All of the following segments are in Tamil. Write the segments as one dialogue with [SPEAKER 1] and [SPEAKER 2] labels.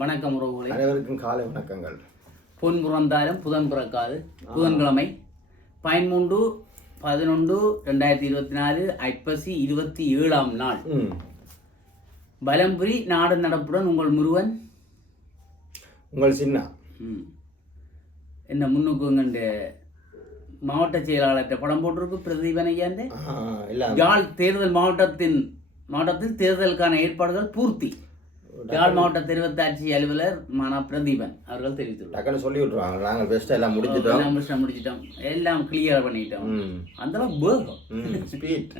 [SPEAKER 1] வணக்கம் உறவுகளே.
[SPEAKER 2] அனைவருக்கும் காலை வணக்கங்கள்.
[SPEAKER 1] பொன் புறந்தாலும் புதன் பிறக்காது. புதன்கிழமை. பதிமூன்று பதினொன்று ரெண்டாயிரத்தி இருபத்தி நாலு ஐப்பசி இருபத்தி ஏழாம் நாள். பலம்புரி நாடு நடப்புடன் உங்கள் முருகன்.
[SPEAKER 2] உங்கள் சின்ன.
[SPEAKER 1] என்ன முன்னுக்கு எங்கண்டு மாவட்ட செயலாளர்கிட்ட படம் போட்டிருக்கு பிரதீபன் ஐயாண்டு? யாழ் தேர்தல் மாவட்டத்தின் மாவட்டத்தில் தேர்தலுக்கான ஏற்பாடுகள் பூர்த்தி. யாழ் மாவட்ட தெரிவத்தாட்சி அலுவலர் மானா பிரதீபன் அவர்கள் தெரிவித்துள்ளார்.
[SPEAKER 2] டக்குன்னு சொல்லி விட்டுருவாங்க நாங்கள் பெஸ்ட்டாக எல்லாம் முடிச்சிட்டோம்.
[SPEAKER 1] எல்லாம் முடிச்சிட்டோம் முடிச்சிட்டோம். எல்லாம் கிளியர் பண்ணிட்டோம். அந்த வேகம்.
[SPEAKER 2] ஸ்பீட்.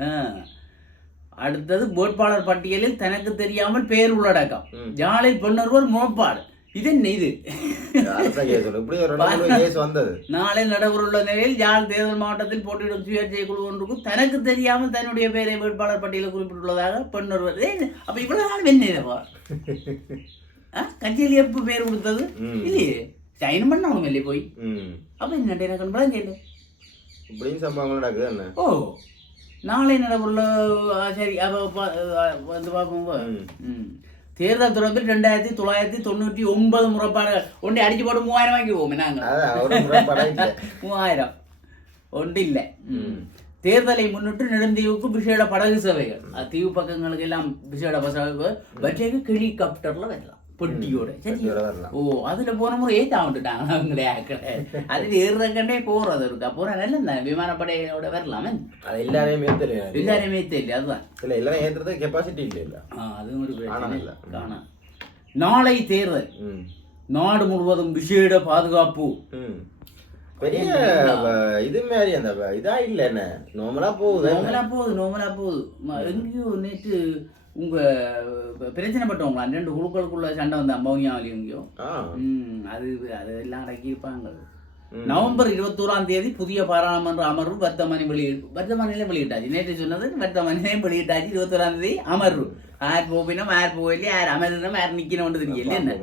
[SPEAKER 1] அடுத்தது வேட்பாளர் பட்டியலில் தனக்கு தெரியாமல் பெயர் உள்ளடக்கம். யாழில் பெண்ணொருவர் முகப்பாடு. இது? என்ன இது நாளை நடைபெறவுள்ள நிலையில் யாழ் தேர்தல் மாவட்டத்தில் போட்டியிடும் சுயேட்சை குழு ஒன்றுக்கு தனக்கு தெரியாமல் தன்னுடைய பெயரை வேட்பாளர் பட்டியலில் குறிப்பிட்டுள்ளதாக பெண்ணொருவர் ஏய், அப்ப இவ்வளவு நாள் வெண்ணேதவா கட்சியில் எப்போ பேர் கொடுத்தது. இல்லையே. சைன் பண்ணணும் இல்லையே போய். அப்ப என்ன எனக்கு படம் கேளு
[SPEAKER 2] இப்படியும் சம்பவங்கள் நடக்குது என்ன?
[SPEAKER 1] ஓ நாளை நடைபெறவுள்ள சரி அப்போ வந்து பார்ப்போம். தேர்தல் தொடர்பில் ரெண்டாயிரத்தி தொள்ளாயிரத்தி தொண்ணூற்றி ஒன்பது முறைப்பாடுகள் ஒன்றை அடிச்சு போட்டு மூவாயிரம் நாங்கள்
[SPEAKER 2] முறை படம் இல்லை
[SPEAKER 1] மூவாயிரம் ஒன்று இல்லை தேர்தலை முன்னிட்டு நெடுந்தீவுக்கு விசேட படகு சேவைகள் தீவு பக்கங்களுக்கு எல்லாம் விசேட பசங்க வச்சேக்கு ஹெலிகாப்டர்ல வரலாம் பொட்டியோட சரி. ஓ அதுல போன முறை ஏத்தா விட்டுட்டாங்க அவங்களே ஆக்களை அதுல ஏறுறக்கண்டே போறது இருக்கா போற நல்ல இந்த விமானப்படையோட வரலாமே
[SPEAKER 2] அது எல்லாரையும் ஏற்றல
[SPEAKER 1] எல்லாருமே தெரியல அதுதான்
[SPEAKER 2] இல்லை எல்லாரும் ஏற்றுறது கெப்பாசிட்டி இல்லை இல்லை
[SPEAKER 1] அதுவும் ஒரு பிரச்சனை
[SPEAKER 2] காணாம இல்ல.
[SPEAKER 1] காணா நாளை தேர்தல் நாடு முழுவதும் விசேட பாதுகாப்பு
[SPEAKER 2] பெரிய இது மாதிரி அந்த இதா இல்லை என்ன நார்மலா போகுது
[SPEAKER 1] நோமலா போகுது நோமலா போகுது ம- எங்கேயோ நேற்று உங்க ப- பிரச்சனைப்பட்டவங்களா? ரெண்டு குழுக்களுக்குள்ள சண்டை வந்த அம்பவனியாவிலையும் ம், அது அது எல்லாம் அடக்கியிருப்பாங்க. நவம்பர் இருபத்தோராம் தேதி புதிய பாராளுமன்ற அமர்வு வர்த்தமானி வெளியிடு வர்த்தமானிலே வெளியிட்டாச்சு. நேற்று சொன்னது வர்த்தமானிலே வெளியிட்டாச்சு. இருபத்தோராம் தேதி அமர்வு. யார் போப்பினோம் யார் போகலையே யார் அமர்ந்தோம் யார் நிக்கணும்னு தெரியல. என்ன.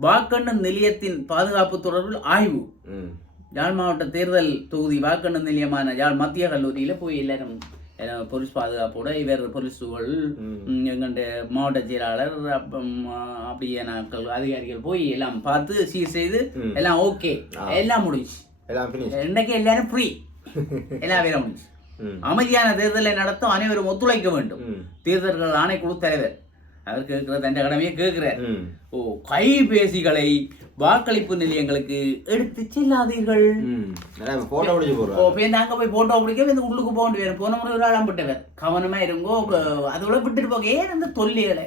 [SPEAKER 1] வாக்கெண்ணு நிலையத்தின் பாதுகாப்பு தொடர்பில் ஆய்வு. யாழ் மாவட்ட தேர்தல் தொகுதி வாக்கெண்ணு நிலையமான யாழ் மத்திய கல்லூரியில போய் எல்லாரும் போலீஸ் பாதுகாப்போட இவர் போலீஸுகள்
[SPEAKER 2] ம்.
[SPEAKER 1] எங்கண்ட மாவட்ட செயலாளர் அப்படியே நாட்கள் அதிகாரிகள் போய் எல்லாம் பார்த்து சீர் செய்து. எல்லாம் ஓகே. எல்லாம் முடிஞ்சு இன்னைக்கு எல்லாரும் ஃப்ரீ எல்லாம் வேற முடிஞ்சு அமைதியான தேர்தலை நடத்தும் அனைவரும் ஒத்துழைக்க வேண்டும். தேர்தல்கள் ஆணைக்குழு தலைவர் அவர் கேட்கிற தன் கடமையை கேட்கிறார் ஓ கைபேசிகளை வாக்களிப்பு நிலையங்களுக்கு எடுத்து செல்லாதீர்கள்.
[SPEAKER 2] போட்டோ பிடிச்சி
[SPEAKER 1] பேருந்து அங்க போய் போட்டோ பிடிக்க இந்த உள்ளுக்கு போக வேண்டியது போன முறை ஒரு ஆளாம் விட்டவர் கவனமா இருங்கோ அதோட விட்டுட்டு போக. ஏன் அந்த தொல்லிகளை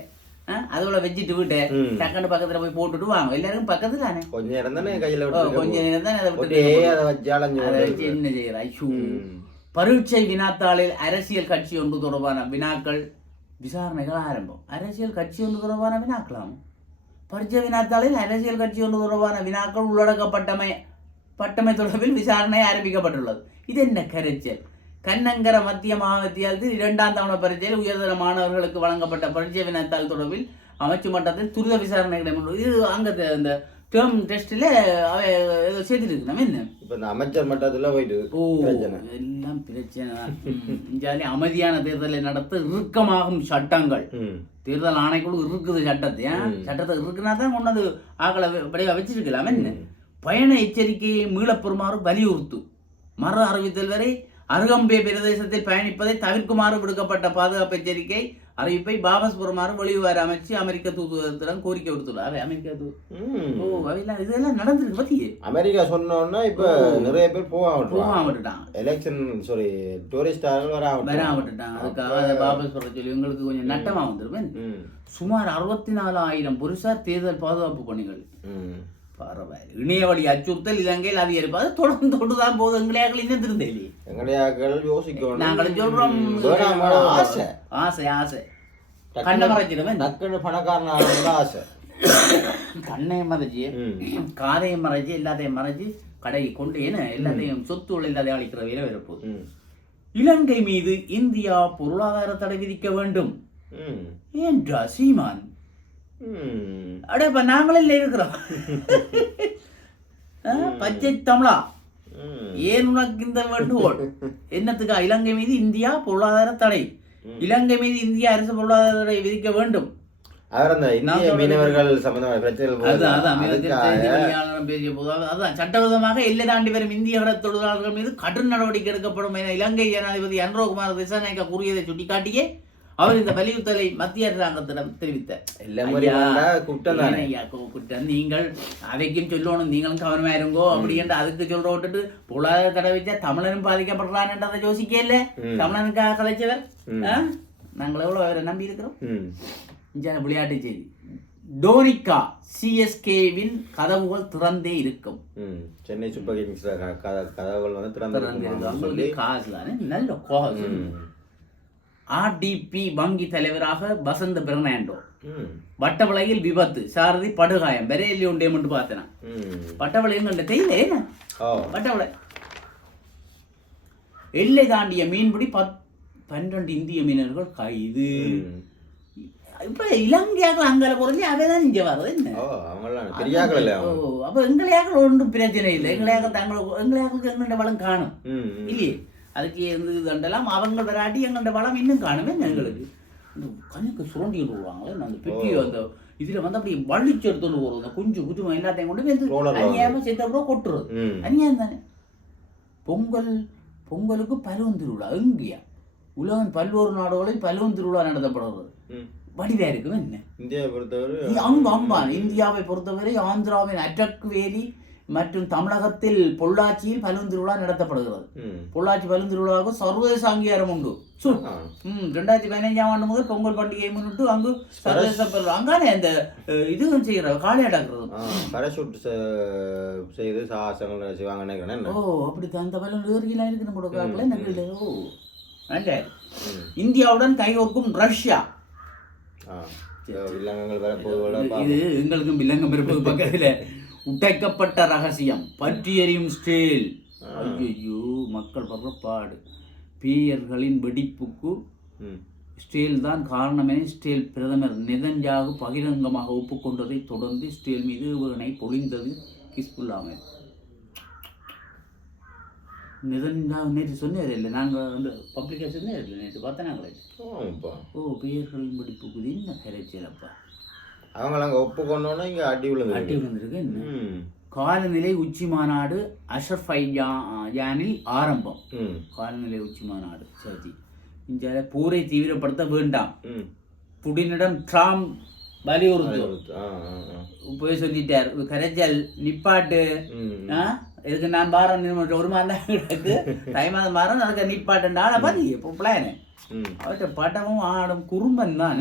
[SPEAKER 1] அதோட வச்சுட்டு விட்டு
[SPEAKER 2] ம்.
[SPEAKER 1] டக்குனு பக்கத்துல போய் போட்டுட்டு வாங்க. எல்லாருக்கும் பக்கத்துல தானே?
[SPEAKER 2] கொஞ்ச நேரம் தானே கையில
[SPEAKER 1] கொஞ்ச நேரம் தான் அதை விட்டு
[SPEAKER 2] அதை வச்சு
[SPEAKER 1] என்ன செய்யற? ஐயோ. பரீட்சை வினாத்தாளில் அரசியல் கட்சி ஒன்று தொடர்பான வினாக்கள். விசாரணைகள் ஆரம்பம். அரசியல் கட்சி ஒன்று தொடர்பான வினாக்களாம். பரிச்ச வினாத்தாளில் அரசியல் கட்சி ஒன்று தொடர்பான வினாக்கள் உள்ளடக்கப்பட்டமை பட்டமை தொடர்பில் விசாரணை ஆரம்பிக்கப்பட்டுள்ளது. இது என்ன கரைச்சல்? கண்ணங்கர மத்திய மாவத்தியத்தில் இரண்டாம் தவணை பரீட்சையில் உயர்தர மாணவர்களுக்கு வழங்கப்பட்ட பரீட்சை வினாத்தாள் தொடர்பில் அமைச்சு மட்டத்தில் துரித விசாரணை கிடைக்கும் இது அங்க இந்த டேர்ம் டெஸ்ட்ல அவ ஏதோ சேர்த்துட்டு நம்ம என்ன?
[SPEAKER 2] இப்ப இந்த அமைச்சர் மட்டத்துல போயிட்டு
[SPEAKER 1] ஓ எல்லாம் பிரச்சனை தான். இந்தியாவிலே அமைதியான தேர்தலை நடத்த இறுக்கமாகும் சட்டங்கள். தேர்தல் ஆணைக்குழு இருக்குது சட்டத்தை. ஏன்? சட்டத்தை இருக்குன்னா தான் கொண்டு வந்து ஆக்களை அப்படியே வச்சிருக்கலாம். என்ன? பயண எச்சரிக்கையை மீளப் பெறுமாறு வலியுறுத்தும் மறு அறிவித்தல் வரை அருகம்பே பிரதேசத்தில் பயணிப்பதை தவிர்க்குமாறு விடுக்கப்பட்ட பாதுகாப்பு எச்சரிக்கை அறிவிப்பை வாபஸ் பெறுமாறு வெளியுறவு அமைச்சு அமெரிக்க தூதுவரத்திடம் கோரிக்கை விடுத்துள்ளார். அமெரிக்கா தூ ஓ அவையெல்லாம் இதெல்லாம் நடந்திருக்கு பத்தியே.
[SPEAKER 2] அமெரிக்கா சொன்னோன்னா இப்ப நிறைய பேர் போக
[SPEAKER 1] போகாம விட்டுட்டான்
[SPEAKER 2] எலெக்ஷன் சாரி டூரிஸ்ட் ஆளுகள் வர
[SPEAKER 1] வராம விட்டுட்டான் அதுக்காக அதை வாபஸ் பெற சொல்லி எங்களுக்கு கொஞ்சம் நட்டமா வந்துருவேன்
[SPEAKER 2] ம்.
[SPEAKER 1] சுமார் அறுபத்தி நாலாயிரம் புருஷார் தேர்தல் பாதுகாப்பு பணிகள். பரவாயில்ல. இணையவழி அச்சுறுத்தல் இலங்கையில் அதிகரிப்பு அது தொடர்ந்து தொட்டுதான் போகுது எங்களையாக்கள்
[SPEAKER 2] எங்களுடைய ஆட்கள் யோசிக்கணும்.
[SPEAKER 1] நாங்களும் சொல்றோம்.
[SPEAKER 2] ஆசை.
[SPEAKER 1] ஆசை. ஆசை கண்ணை மறைச்சிடுவேன்
[SPEAKER 2] டக்குன்னு பணக்காரன் ஆகணும்னு ஆசை.
[SPEAKER 1] கண்ணையை மறைச்சி காதையும் மறைச்சி எல்லாத்தையும் மறைச்சி கடையை கொண்டு ஏன்னா எல்லாத்தையும் சொத்து எல்லாத்தையும் அழிக்கிற வேலை வரப்போகுது. இலங்கை மீது இந்தியா பொருளாதார தடை விதிக்க வேண்டும்.
[SPEAKER 2] ம்.
[SPEAKER 1] ஏன்றா சீமான்? அடே இப்ப நாங்களே இல்ல இருக்கிறோம். பச்சை தமிழா? ஏன் உனக்கு இந்த வேண்டுகோள்? என்னத்துக்கா இலங்கை மீது இந்தியா பொருளாதார தடை? இலங்கை மீது இந்திய அரசு பொருளாதார தடை விதிக்க வேண்டும்.
[SPEAKER 2] அவர் அந்த இந்திய
[SPEAKER 1] சொல்றது-
[SPEAKER 2] மீனவர்கள் சம்பந்தமான பிரச்சனைகள்
[SPEAKER 1] அதான் பேசிய போது சட்டவிரோதமாக எல்லை தாண்டி வரும் இந்திய கடல் தொழிலாளர்கள் மீது கடும் நடவடிக்கை எடுக்கப்படும் என இலங்கை ஜனாதிபதி அன்ரோகுமார் திசாநாயக்கா கூறியதை சுட்டிக்காட்டியே அவர் இந்த வலியுறுத்தலை மத்திய அரசாங்கத்திடம் தெரிவித்தார்.
[SPEAKER 2] குற்றம்?
[SPEAKER 1] நீங்கள் அவைக்கும் சொல்லணும் நீங்களும் கவனமா இருங்கோ அப்படி என்று அதுக்கு சொல்ற விட்டுட்டு பொருளாதார தடை வச்சா தமிழனும் பாதிக்கப்படுறான்ன்றதை யோசிக்கல.
[SPEAKER 2] ம்.
[SPEAKER 1] தமிழனுக்காக. ஆ? நாங்கள் எவ்வளவு அவரை நம்பி இருக்கிறோம்? விளையாட்டு செய்தி. டோனிகா சிஎஸ்கேவின் கதவுகள் திறந்தே இருக்கும்.
[SPEAKER 2] சென்னை சூப்பர் கிங்ஸ் கதவுகள் வந்து
[SPEAKER 1] திறந்தே
[SPEAKER 2] திறந்திருக்கும்.
[SPEAKER 1] இருக்கும்
[SPEAKER 2] சொல்லி
[SPEAKER 1] அவங்களுக்கு காசு தானே நல்ல காசு
[SPEAKER 2] ம்.
[SPEAKER 1] ஆர்டிபி வங்கி தலைவராக வசந்த பெர்னாண்டோ. வட்டவளையில் விபத்து சாரதி படுகாயம் பெரேலி உண்டே மட்டும் பார்த்தேன். வட்டவளையும் கண்ட தெரியல
[SPEAKER 2] ஓ.
[SPEAKER 1] வட்டவளை. எல்லை தாண்டிய மீன்பிடி பத் பன்னிரண்டு இந்திய மீனவர்கள் கைது. இப்ப இலங்கையாக அங்கால குறைஞ்சி அவைதான் இங்க வர்றது என்ன? அப்ப எங்களையாக ஒன்றும் பிரச்சனை இல்லை. எங்களையாக தங்களுக்கு எங்களையாக எங்கள்ட வளம் காணும். இல்லையே? அதுக்கு இருந்து தண்டலாம் அவங்க வராட்டி எங்கள்ட வளம் இன்னும் காணுமே எங்களுக்கு. இந்த கண்ணுக்கு சுரண்டி விடுவாங்களே அந்த பெட்டி அந்த இதுல வந்து அப்படி வலிச்சு எடுத்துட்டு போறது அந்த குஞ்சு குஜுமா எல்லாத்தையும் கொண்டு வந்து
[SPEAKER 2] Roller ல
[SPEAKER 1] அநியாயமா சேர்த்த அப்புறம் கொட்டுறது. அநியாயம் தானே? பொங்கல் பொங்கலுக்கு பருவம் திருவிழா எங்கேயா உலகம் பல்வேறு நாடுகளில் பல்வன் திருவிழா நடத்தப்படுறது. வடிவா இருக்குமே என்ன?
[SPEAKER 2] இந்தியாவை பொறுத்தவரை
[SPEAKER 1] இது அங்க அம்பான் இந்தியாவை பொறுத்தவரை ஆந்திராவின் அட்டக்குவேலி மற்றும் தமிழகத்தில் பொள்ளாச்சியில் பலுந்திருவிழா நடத்தப்படுகிறது. பொள்ளாச்சி பலுந்திருவிழாவுக்கு சர்வதேச அங்கீகாரம் உண்டு. ம் ரெண்டாயிரத்தி பதினஞ்சாம் ஆண்டு முதல் பொங்கல் பண்டிகையை முன்னிட்டு அங்கு சர்வதேச அங்கானே இந்த அஹ், இது செய்யற காளை அடக்குறது
[SPEAKER 2] ஆ, parachute செ- செய்து சாகசங்கள் செய்வாங்க?
[SPEAKER 1] ஓ அப்படி அந்த பலன் ஏறியெல்லாம் இருக்கு நம்ம காக்கல நல்ல ஓ நல்ல. இந்தியாவுடன் கைகோர்க்கும் ரஷ்யா.
[SPEAKER 2] இதோ.
[SPEAKER 1] எங்களுக்கும் வில்லங்கம் இருப்பது பக்கத்துல உடைக்கப்பட்ட ரகசியம். பற்றி எறியும் ஸ்டீல். ஐயோ மக்கள் படுற பாடு பீயர்களின் வெடிப்புக்கு. ஸ்டீல் தான் காரணம். ஸ்டீல் பிரதமர் நிதன்யாகு பகிரங்கமாக ஒப்புக்கொண்டதை தொடர்ந்து ஸ்டீல் மீது ஏவுகணை பொழிந்தது கிஸ்புல்லாமல் நிதன்யா நேற்று சொன்னார் இல்லை நாங்கள் வந்து பப்ளிக்காக சொன்னார் இல்லை நேற்று பார்த்தேன் நாங்களே. ஓ பீயர்களின் வெடிப்புக்கு இது என்ன கரைச்சலப்பா
[SPEAKER 2] அவங்கள அங்க ஒப்புக்கொண்டோன்னா இங்க அடி விழுந்து
[SPEAKER 1] விழுந்திருக்கு என்ன
[SPEAKER 2] ம்.
[SPEAKER 1] காலநிலை உச்சி மாநாடு அஷர்ஃபையானில் ஆரம்பம்
[SPEAKER 2] ம்.
[SPEAKER 1] காலநிலை உச்சி மாநாடு சரி இந்த போரை தீவிரப்படுத்த வேண்டாம். புடினிடம் ட்ராம்ப் வலியுறுத்து
[SPEAKER 2] ஆ, ஆ, ஆ.
[SPEAKER 1] போய் சொல்லிட்டார் கரைச்சல் நிப்பாட்டு? இதுக்கு நான் பாரம் ஒரு மாதம் தான் கிடக்கு தை மாதம் பாரம் அதுக்கு நிப்பாட்டுண்டா பாதி இப்போ பிளானு. அவற்றை பட்டமும் ஆடும் குறும்பன் தான்?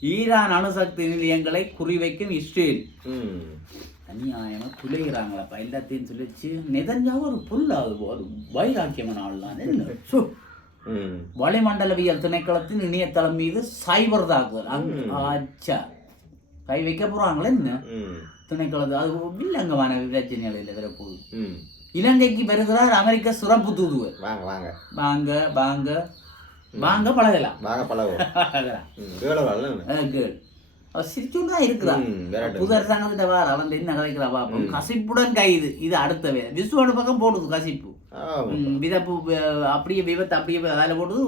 [SPEAKER 1] ஈரான் அணுசக்தி நிலையங்களை குறிவைக்கும் இஸ்ரேல். அநியாயமா குலைகிறாங்களப்பா எல்லாத்தையும் சொல்லிச்சு நெதஞ்சாவும் ஒரு புல்லாகுது ஒரு வைராக்கியமான ஆள் தான். வளிமண்டலவியல் திணைக்களத்தின் இணையதளம் மீது சைபர் தாக்குதல். அங்க- ஆச்சா கை வைக்க போறாங்களே என்ன. திணைக்களத்து அது வில்லங்கமான பிரச்சனைகள் வரப்போகுது
[SPEAKER 2] ம்.
[SPEAKER 1] இலங்கைக்கு வருகிறார் அமெரிக்க சிறப்பு தூதுவர்.
[SPEAKER 2] வாங்க வாங்க.
[SPEAKER 1] வாங்க வாங்க. வாங்க பழகலாம்.
[SPEAKER 2] வாங்க
[SPEAKER 1] பழகலாம்.
[SPEAKER 2] கேளு
[SPEAKER 1] சிரிச்சுன்னு தான் இருக்கிறான். புது அரசாங்கத்திட்ட வார அவன் என்ன கதைக்கிறா பாப்போம் கசிப்புடன் கைது இது. அடுத்த விசுவோட பக்கம் போடுது கசிப்பு. விதப்பு அப்படியே விபத்து அப்படியே அதில் போடுது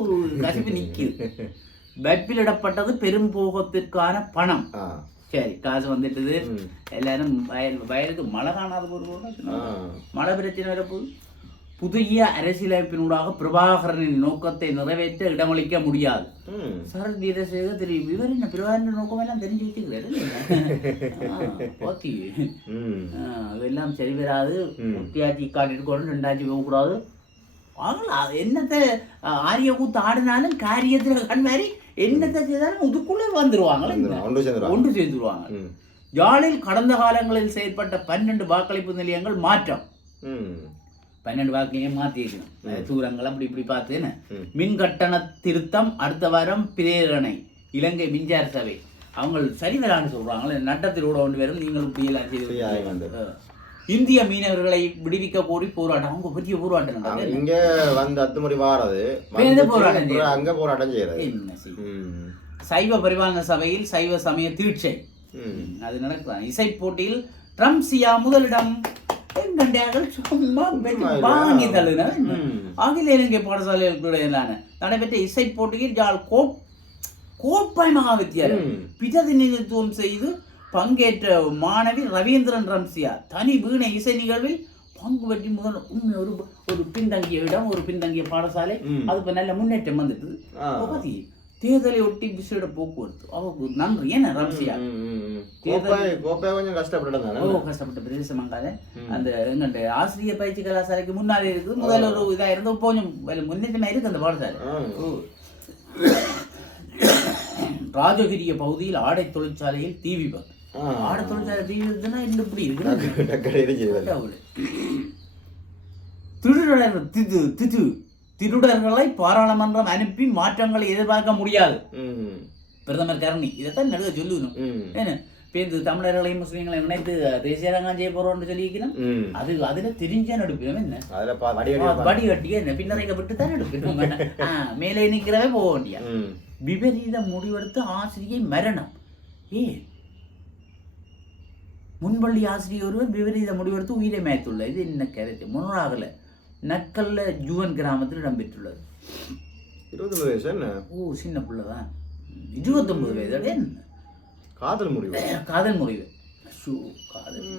[SPEAKER 1] கசிப்பு நிக்குது. வெப்பிலிடப்பட்டது பெரும்போகத்திற்கான பணம்.
[SPEAKER 2] ஆ.
[SPEAKER 1] சரி காசு வந்துட்டுது. எல்லாரும் வயல் வயலுக்கு மழை காணாத போது. மழை பிரச்சனை வரப்போகுது புதிய அரசியலமைப்பினூடாக பிரபாகரனின் நோக்கத்தை நிறைவேற்ற இடமளிக்க முடியாது
[SPEAKER 2] ம்.
[SPEAKER 1] சரத் வீரசேகர் தெரியும் இவர் என்ன பிரபாகரன் நோக்கமெல்லாம் தெரிஞ்சு வச்சுக்கிறாரு போத்தி
[SPEAKER 2] ம்.
[SPEAKER 1] அதெல்லாம் சரி வராது
[SPEAKER 2] ம்.
[SPEAKER 1] ஒட்டியாச்சி காட்டிட்டு கொண்டு ரெண்டாச்சு போகக்கூடாது ஆகல என்னத்தை ஆரிய கூத்து ஆடினாலும் காரியத்தில் கண் மாதிரி என்னத்தை செய்தாலும் இதுக்குள்ளே வந்துருவாங்களே
[SPEAKER 2] வந்துரும். ஒன்று சேர்ந்துருவாங்க.
[SPEAKER 1] யாழில் கடந்த காலங்களில் செயற்பட்ட பன்னெண்டு வாக்களிப்பு நிலையங்கள் மாற்றம். பன்னெண்டு வாக்கிலையும் மாற்றிருக்கணும் தூரங்கள் அப்படி இப்படி பார்த்தேன்னு.
[SPEAKER 2] ம்.
[SPEAKER 1] மின் கட்டண திருத்தம் அடுத்த வாரம் பிரேரணை. இலங்கை மின்சார சபை. அவங்க சரி வரான்னு சொல்றாங்களே நட்டத்தில் கூட ஒன்று வரும் நீங்களும் புயலா செய்து. இந்திய மீனவர்களை விடுவிக்க கோரி போராட்டம். அவங்க பெரிய போராட்டம்
[SPEAKER 2] இங்க வந்து அத்துமுறை வாரது.
[SPEAKER 1] போராட்டம்
[SPEAKER 2] அங்க போராட்டம் செய்யறது.
[SPEAKER 1] என்ன. சைவ பரிபாலன சபையில் சைவ சமய தீட்சை. அது நடக்குதான். இசை போட்டியில் ட்ரம்சியா முதலிடம். எங்கண்டையார்கள் சும்மா? வாங்கி தள்ளுன
[SPEAKER 2] ம்.
[SPEAKER 1] அகில இலங்கை பாடசாலைகளுடைய நடைபெற்ற இசை போட்டியில் யாழ் கோப் கோப்பாய் மகா வித்தியாலயம்
[SPEAKER 2] ம்.
[SPEAKER 1] பிரதிநிதித்துவம் செய்து பங்கேற்ற மாணவி ரவீந்திரன் ரம்சியா தனி வீணை இசை நிகழ்வில் பங்கு பற்றி முதல் உண்மை ஒரு ஒரு பின்தங்கிய இடம் ஒரு பின்தங்கிய பாடசாலை. அது இப்ப நல்ல முன்னேற்றம் வந்துட்டு தேர்தலை ஒட்டி விசேட போக்குவரத்து அவருக்கு நன்றி ஏன்னா ரம்சியா
[SPEAKER 2] ம், ம், ம். கோப்பை கோப்பை கொஞ்சம் கஷ்டப்பட்ட.
[SPEAKER 1] அந்த ஆசிரியர் பயிற்சி கலாசாலைக்கு முன்னாலே இருக்குது முதல்ல ஒரு கொஞ்சம் அந்த பாடசாலை. ராஜகிரிய பகுதியில் ஆடை தொழிற்சாலையில் தீ விபத்து. ஆடை தொழிற்சாலை தீ விபத்துனா இன்னும் இப்படி. திருடர் திது திது திருடர்களை பாராளுமன்றம் அனுப்பி மாற்றங்களை எதிர்பார்க்க முடியாது. பிரதமர் கருணி இதைத்தான் நடுக சொல்லணும் ஏன்னு பேருந்து தமிழர்களையும் முஸ்லீம்களையும் இணைத்து தேசிய ரங்கம் செய்ய போறோம்னு சொல்லியிருக்கணும்
[SPEAKER 2] ம்.
[SPEAKER 1] அது அதுல தெரிஞ்ச நடுப்பினம் என்ன
[SPEAKER 2] வடி
[SPEAKER 1] கட்டிய என்ன பின்னரைக்க விட்டு தான் ஆ, மேலே நிக்கிறவே போக வேண்டியா. விபரீத முடிவெடுத்து ஆசிரியை மரணம் ஏ முன்பள்ளி ஆசிரியர் ஒருவர் விபரீத முடிவெடுத்து உயிரை மேய்த்துள்ளார் இது என்ன கருத்து முன்னராகல நக்கல்ல ஜுவன் கிராமத்தில் இடம்பெற்றுள்ளது
[SPEAKER 2] இருபத்தொன்பது வயசு என்ன
[SPEAKER 1] ஓ சின்ன பிள்ளைதான் இருபத்தொன்பது வயது என்ன?
[SPEAKER 2] காதல் முடிவு
[SPEAKER 1] காதல் முறிவு. ஷூ, காதல்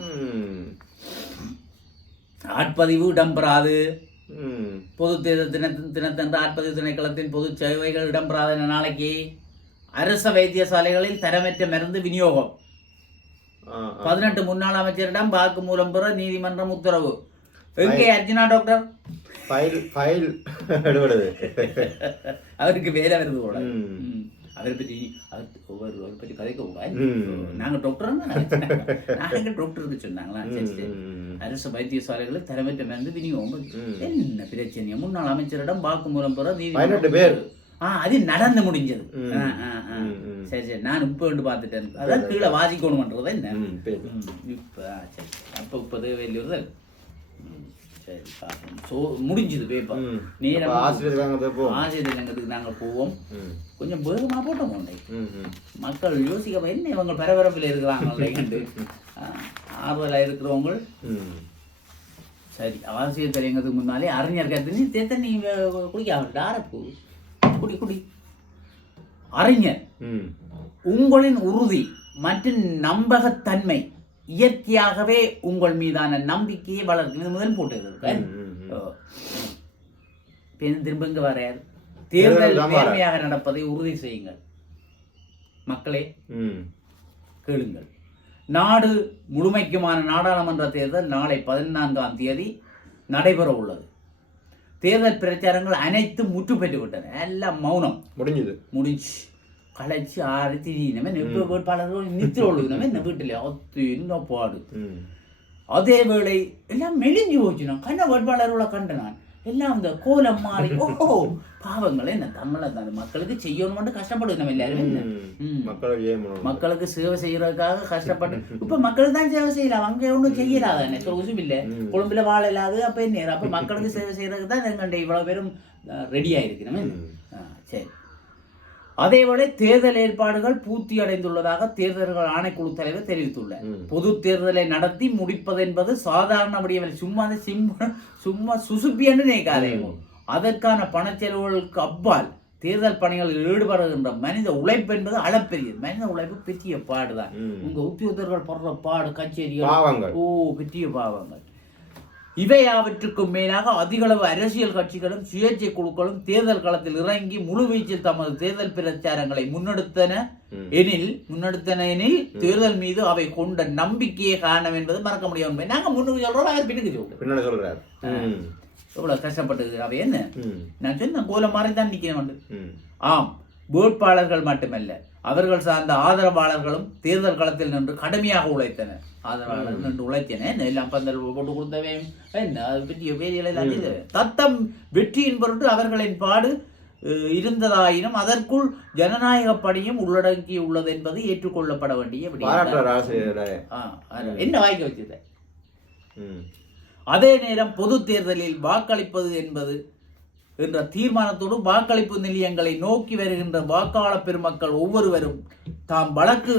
[SPEAKER 1] ஆட்பதிவு இடம்பெறாது. பொது தேர்தல் தினத்தின் தினத்தன்று ஆட்பதிவு திணைக்களத்தின் பொது சேவைகள் இடம்பெறாத நாளைக்கு அரச வைத்தியசாலைகளில் தரமற்ற மருந்து விநியோகம். பதினெட்டு முன்னாள் அமைச்சரிடம் வாக்கு மூலம் பெற நீதிமன்றம் உத்தரவு. எங்கே அர்ஜுனா டாக்டர்?
[SPEAKER 2] ஃபைல் ஃபைல்
[SPEAKER 1] அவருக்கு வேலை வருது.
[SPEAKER 2] ம்.
[SPEAKER 1] அவரை பற்றி ஒவ்வொரு அவரை பற்றி கதைக்க கூடாது
[SPEAKER 2] ம்.
[SPEAKER 1] நாங்க டாக்டர் நாங்க டாக்டருக்கு சொன்னாங்களா? சரி சரி. அரசு வைத்தியசாலைகளில் தரமற்ற மருந்து விநியோகம். என்ன பிரச்சனை முன்னாள் அமைச்சரிடம் வாக்குமூலம் பெற
[SPEAKER 2] பேர்.
[SPEAKER 1] ஆ அது நடந்து முடிஞ்சது. சரி சரி. நான் இப்ப வந்து பார்த்துட்டேன். அதான் கீழே வாசிக்கணுமன்றது என்ன? இப்ப சரி அப்ப இப்ப ம், சரி பார்ப்போம். சோ முடிஞ்சது பேப்பர். நேரம்
[SPEAKER 2] ஆசிரியர்
[SPEAKER 1] ஆசிரியர் இல்லங்கத்துக்கு நாங்கள் போவோம். கொஞ்சம் வேகமா போட்டோம்
[SPEAKER 2] ம்.
[SPEAKER 1] மக்கள் யோசிக்க என்ன இவங்க பரபரப்பில் இருக்கிறாங்க? ஆர்வலாக இருக்கிறவங்க. சரி ஆசிரியர் தலையங்கத்துக்கு முன்னாலே அறிஞர் கருத்து தேத்த நீ குடிக்க டாரப்பு குடி குடி. அறிஞர். உங்களின் உறுதி மற்றும் நம்பகத்தன்மை. இயற்கையாகவே உங்கள் மீதான நம்பிக்கையை வளர்க்கும் இது முதல் போட்டுக்கிறது
[SPEAKER 2] ம், ம், ம்.
[SPEAKER 1] திரும்ப இங்க வரையார்
[SPEAKER 2] தேர்தல்.
[SPEAKER 1] நேர்மையாக நடப்பதை உறுதி செய்யுங்கள். மக்களே. கேளுங்கள். நாடு முழுமைக்குமான நாடாளுமன்ற தேர்தல் நாளை பதினான்காம் தேதி நடைபெற உள்ளது. தேர்தல் பிரச்சாரங்கள் அனைத்தும் முற்று பெற்று விட்டன எல்லாம் மௌனம்.
[SPEAKER 2] முடிஞ்சது.
[SPEAKER 1] முடிஞ்சு களைச்சு ஆறு திடீர்னமே நெப்பு வேட்பாளர்கள் நித்திர ஒழுங்கினமே இந்த வீட்டில் அத்து இன்னும் பாடு. அதே வேளை எல்லாம் மெலிஞ்சு போச்சு நான் கண்ண வேட்பாளர்களை கண்டு நான் எல்லாம் இந்த கோலம் மாறி ஓஹோ பாவங்கள் என்ன தமிழ அந்த மக்களுக்கு செய்யணும்னு கஷ்டப்படுது எல்லாரும் என்ன
[SPEAKER 2] ம்.
[SPEAKER 1] ம்.
[SPEAKER 2] மக்களை ஏமணும்
[SPEAKER 1] மக்களுக்கு சேவை செய்யறதுக்காக கஷ்டப்பட்டு இப்ப மக்களுக்கு தான் சேவை செய்யலாம் அங்க ஒன்றும் செய்யலாத என்ன சொகுசும் இல்ல. கொழும்புல வாழ இல்லாது அப்ப என்ன அப்ப மக்களுக்கு சேவை செய்யறதுக்கு தான் எங்கண்ட இவ்வளவு பேரும் ரெடி ஆயிருக்கணும் என்ன? அதேவேளை தேர்தல் ஏற்பாடுகள் பூர்த்தி அடைந்துள்ளதாக தேர்தல்கள் ஆணைக்குழு தலைவர் தெரிவித்துள்ளார். பொது தேர்தலை நடத்தி முடிப்பது என்பது சாதாரண விடயமில்லை சும்மா சிம்ம சும்மா சுசுப்பி என்று நினைக்காதே. அதற்கான பணச்செலவுகளுக்கு அப்பால் தேர்தல் பணிகளில் ஈடுபடுகின்ற மனித உழைப்பு என்பது அளப்பெரியது மனித உழைப்பு பெரிய பாடுதான். உங்க உத்தியோகத்தர்கள் படுற பாடு
[SPEAKER 2] பாவங்கள்
[SPEAKER 1] ஓ பெரிய பாவங்கள் இவையாவற்றுக்கும் மேலாக அதிகளவு அரசியல் கட்சிகளும் சுயேட்சை குழுக்களும் தேர்தல் களத்தில் இறங்கி முழுவீச்சில் தமது தேர்தல் பிரச்சாரங்களை முன்னெடுத்தன. எனில் முன்னெடுத்தன எனில் தேர்தல் மீது அவை கொண்ட நம்பிக்கையை காரணம் என்பது மறக்க உண்மை நாங்க முன்னுக்கு சொல்றோம் அவர் பின்னுக்கு சொல்றோம்
[SPEAKER 2] சொல்றார்.
[SPEAKER 1] எவ்வளவு கஷ்டப்பட்டது அவை என்ன. நான் சொன்ன கோலம் மாதிரி தான் நிக்கிறேன். ஆம் வேட்பாளர்கள் மட்டுமல்ல அவர்கள் சார்ந்த ஆதரவாளர்களும் தேர்தல் களத்தில் நின்று கடுமையாக உழைத்தனர். ஆதரவாளர்கள் நின்று உழைத்தன. என்ன எல்லாம் பந்தல் போட்டு கொடுத்தவே? என்ன? அது. தத்தம் வெற்றியின் பொருட்டு அவர்களின் பாடு இருந்ததாயினும் அதற்குள் ஜனநாயக பணியும் உள்ளடக்கி உள்ளது என்பது ஏற்றுக்கொள்ளப்பட வேண்டிய என்ன வாய்க்க வச்சது
[SPEAKER 2] ம்.
[SPEAKER 1] அதே நேரம் பொது தேர்தலில் வாக்களிப்பது என்பது என்ற தீர்மானத்தோடு வாக்களிப்பு நிலையங்களை நோக்கி வருகின்ற வாக்காளர் பெருமக்கள் ஒவ்வொருவரும் தாம் வழக்கு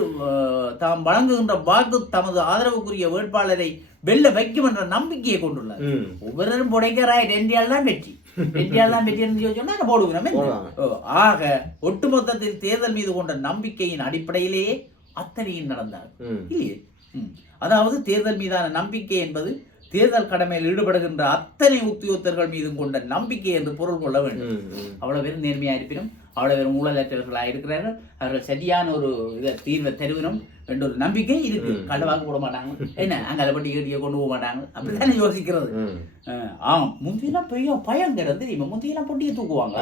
[SPEAKER 1] தாம் வழங்குகின்ற வாக்கு தமது ஆதரவுக்குரிய வேட்பாளரை வெல்ல வைக்கும் என்ற நம்பிக்கையை கொண்டுள்ளார். ஒவ்வொருவரும் புடைக்கிறாய் ரெண்டியால் தான் வெற்றி. வெற்றியால் தான் வெற்றி என்று சொன்னா. ஓ, ஆக ஒட்டுமொத்தத்தில் தேர்தல் மீது கொண்ட நம்பிக்கையின் அடிப்படையிலேயே அத்தனையும் நடந்தார் இல்லையே. அதாவது தேர்தல் மீதான நம்பிக்கை என்பது தேர்தல் கடமையில் ஈடுபடுகின்ற அத்தனை உத்தியோகத்தர்கள் மீதும் கொண்ட நம்பிக்கை என்று பொருள் கொள்ள வேண்டும். அவ்வளவு பேரும் நேர்மையா இருப்பினும் அவ்வளவு பேரும் ஊழலற்றவர்களாக இருக்கிறார்கள். அவர்கள் சரியான ஒரு இதை தீர்வை தருவினும் என்ற ஒரு நம்பிக்கை இருக்கு. கள்ளவாக்கு போட மாட்டாங்க. என்ன? அங்க அதை பட்டி ஏடியை கொண்டு போக மாட்டாங்க. அப்படித்தானே யோசிக்கிறது. ஆம். முந்தியெல்லாம் பெரிய பயங்கரம் தெரியுமா? முந்தியெல்லாம் பொட்டியை தூக்குவாங்க.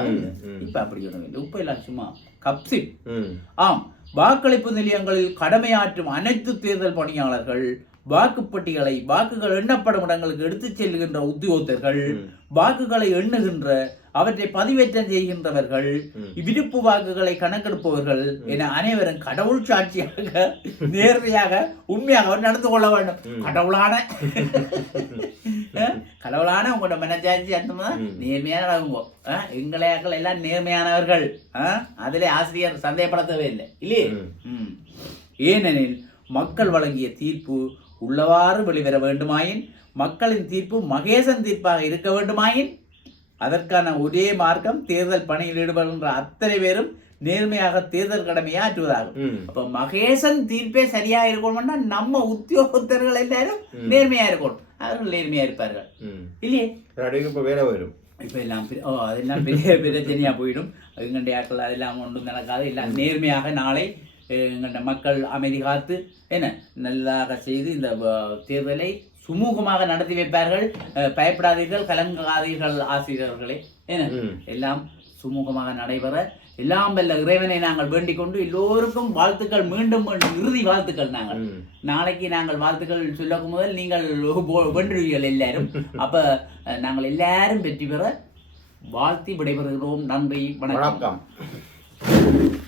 [SPEAKER 1] இப்ப அப்படி ஒன்றும் இப்ப எல்லாம் சும்மா கப்சிப்
[SPEAKER 2] ம்.
[SPEAKER 1] ஆம். வாக்களிப்பு நிலையங்களில் கடமையாற்றும் அனைத்து தேர்தல் பணியாளர்கள் வாக்குப்பட்டிகளை வாக்குகள் எண்ணப்படும் இடங்களுக்கு எடுத்துச் செல்கின்ற உத்தியோகத்தர்கள். வாக்குகளை எண்ணுகின்ற அவற்றை பதிவேற்றம் செய்கின்றவர்கள். விருப்பு வாக்குகளை கணக்கெடுப்பவர்கள் என அனைவரும் கடவுள் சாட்சியாக நேர்மையாக உண்மையாக நடந்து கொள்ள வேண்டும். கடவுளான. கடவுளான உங்களோட மனச்சாட்சி அந்த மாதிரி. நேர்மையான நடக்குங்க அஹ், எங்களையாக்கள் எல்லாம் நேர்மையானவர்கள். அதிலே ஆசிரியர் சந்தேகப்படுத்தவே இல்லை. இல்லையே. ஏனெனில் மக்கள் வழங்கிய தீர்ப்பு உள்ளவாறு வெளிவர வேண்டுமாயின் மக்களின் தீர்ப்பு மகேசன் தீர்ப்பாக இருக்க வேண்டுமாயின் அதற்கான ஒரே மார்க்கம் தேர்தல் பணியில் ஈடுபடுகின்ற அத்தனை பேரும் நேர்மையாக தேர்தல் கடமையை ஆற்றுவதாகும். அப்ப மகேசன் தீர்ப்பே சரியா இருக்கணும்னா நம்ம உத்தியோகத்தர்கள் எல்லாரும். நேர்மையா இருக்கணும். அவர்கள் நேர்மையா இருப்பார்கள். இல்லையே?
[SPEAKER 2] இப்போ வேற வரும்
[SPEAKER 1] இப்போ எல்லாம் ஓ அதெல்லாம் பெரிய பிரச்சனையாக போயிடும். ஆட்கள் அதெல்லாம் ஒன்றும் நடக்காது. எல்லாம் நேர்மையாக நாளை எங்கள்ட மக்கள் அமைதி காத்து என்ன நல்லாக செய்து இந்த தேர்தலை சுமூகமாக நடத்தி வைப்பார்கள். பயப்படாதீர்கள் கலங்காதீர்கள் ஆசிரியர்களே. என்ன எல்லாம் சுமூகமாக நடைபெற எல்லாம் வல்ல இறைவனை நாங்கள் வேண்டிக் கொண்டு எல்லோருக்கும் வாழ்த்துக்கள் மீண்டும் மீண்டும் இறுதி வாழ்த்துக்கள் நாங்கள். நாளைக்கு நாங்கள் வாழ்த்துக்கள் சொல்லக்கும் முதல் நீங்கள் வென்றுவீர்கள் எல்லாரும். அப்ப நாங்கள் எல்லாரும் வெற்றி பெற வாழ்த்தி விடைபெறுகிறோம். நன்றி வணக்கம்.
[SPEAKER 2] வணக்கம்.